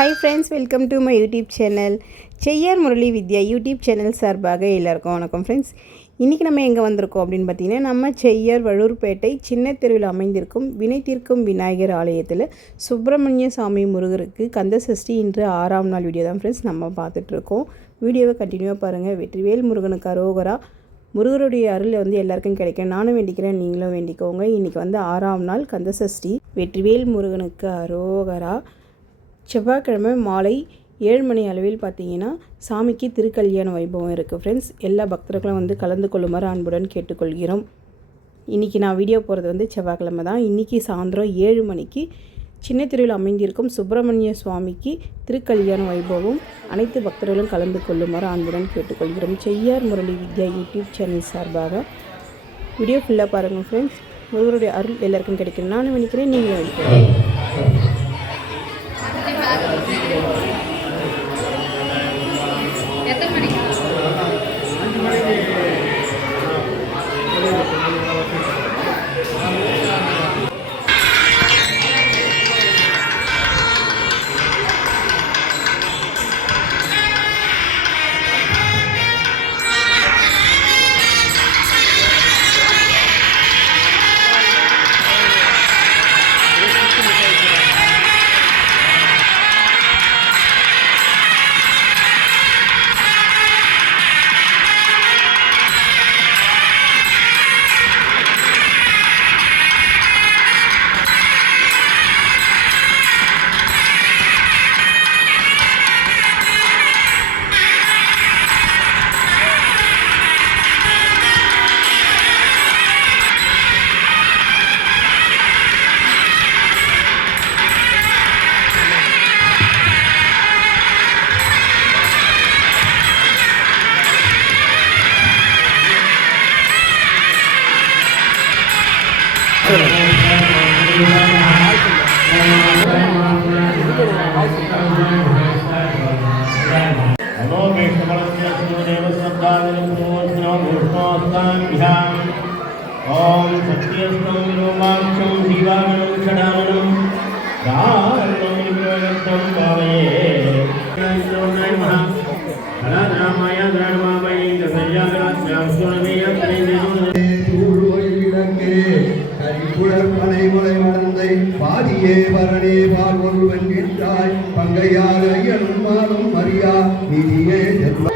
Hi friends welcome to my YouTube channel Cheyyar Murali Vidya YouTube channel சார்பாக எல்லாருக்கும் வணக்கம் friends இன்றைக்கி நம்ம எங்கே வந்திருக்கோம் அப்படின்னு பார்த்தீங்கன்னா நம்ம செய்யார் வழூர்பேட்டை சின்ன தெருவில் அமைந்திருக்கும் வினை தீர்க்கும் விநாயகர் ஆலயத்தில் சுப்பிரமணிய சாமி முருகருக்கு கந்த சஷ்டி இன்று ஆறாம் நாள் வீடியோ தான் ஃப்ரெண்ட்ஸ் நம்ம பார்த்துட்ருக்கோம் வீடியோவை கண்டினியூவாக பாருங்கள் வெற்றிவேல் முருகனுக்கு அரோகரா. முருகருடைய அருள் வந்து எல்லாருக்கும் கிடைக்கும். நானும் வேண்டிக்கிறேன் நீங்களும் வேண்டிக்கோங்க. இன்றைக்கி வந்து ஆறாம் நாள் கந்தசஷ்டி வெற்றிவேல் முருகனுக்கு அரோகரா. செவ்வாய்க்கிழமை மாலை ஏழு மணி அளவில் பார்த்தீங்கன்னா சாமிக்கு திருக்கல்யாண வைபவம் இருக்குது ஃப்ரெண்ட்ஸ் எல்லா பக்தர்களும் வந்து கலந்து கொள்ளுமாறு அன்புடன் கேட்டுக்கொள்கிறோம். இன்றைக்கி நான் வீடியோ போகிறது வந்து செவ்வாய்க்கிழமை தான். இன்றைக்கி சாயந்தரம் ஏழு மணிக்கு சின்ன தெருவில் அமைந்திருக்கும் சுப்பிரமணிய சுவாமிக்கு திருக்கல்யாண வைபவம். அனைத்து பக்தர்களும் கலந்து கொள்ளுமாறு அன்புடன் கேட்டுக்கொள்கிறோம். செய்யார் முரளி வித்யா யூடியூப் சேனல் சார்பாக. வீடியோ ஃபுல்லாக பாருங்கள் ஃப்ரெண்ட்ஸ் முருகருடைய அருள் எல்லாருக்கும் கிடைக்கும் நானும் நினைக்கிறேன் நீங்களும் நினைக்கிறேன் எத்தனை மணிக்கு? श्रद्धानम् ॐ सत्यस्तं रोमांशं जीवामणं षडामणं दारुणं भावये रामाय धर्मामयी गसर्याग्रास्यां सुरमेय परिदेवं சூழ்வழிவிளக்கே கரிகுளர் பனைமுறை மடந்தை பாதியே பரணே பால் ஒருவன் விட்டாய் பங்கையாக எழுமாறும் மரியா நிதியே ஜென்ம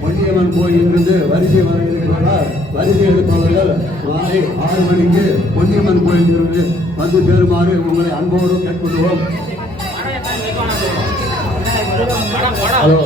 பொன்னியம்மன் கோயிலிருந்து வரிசை வர இருக்கிறார் வரிசை எடுப்பவர்கள் மாலை ஆறு மணிக்கு பொன்னியம்மன் கோயிலிருந்து வந்து சேருமாறு உங்களை அன்போடு கேட்கொள்வோம் ஹலோ.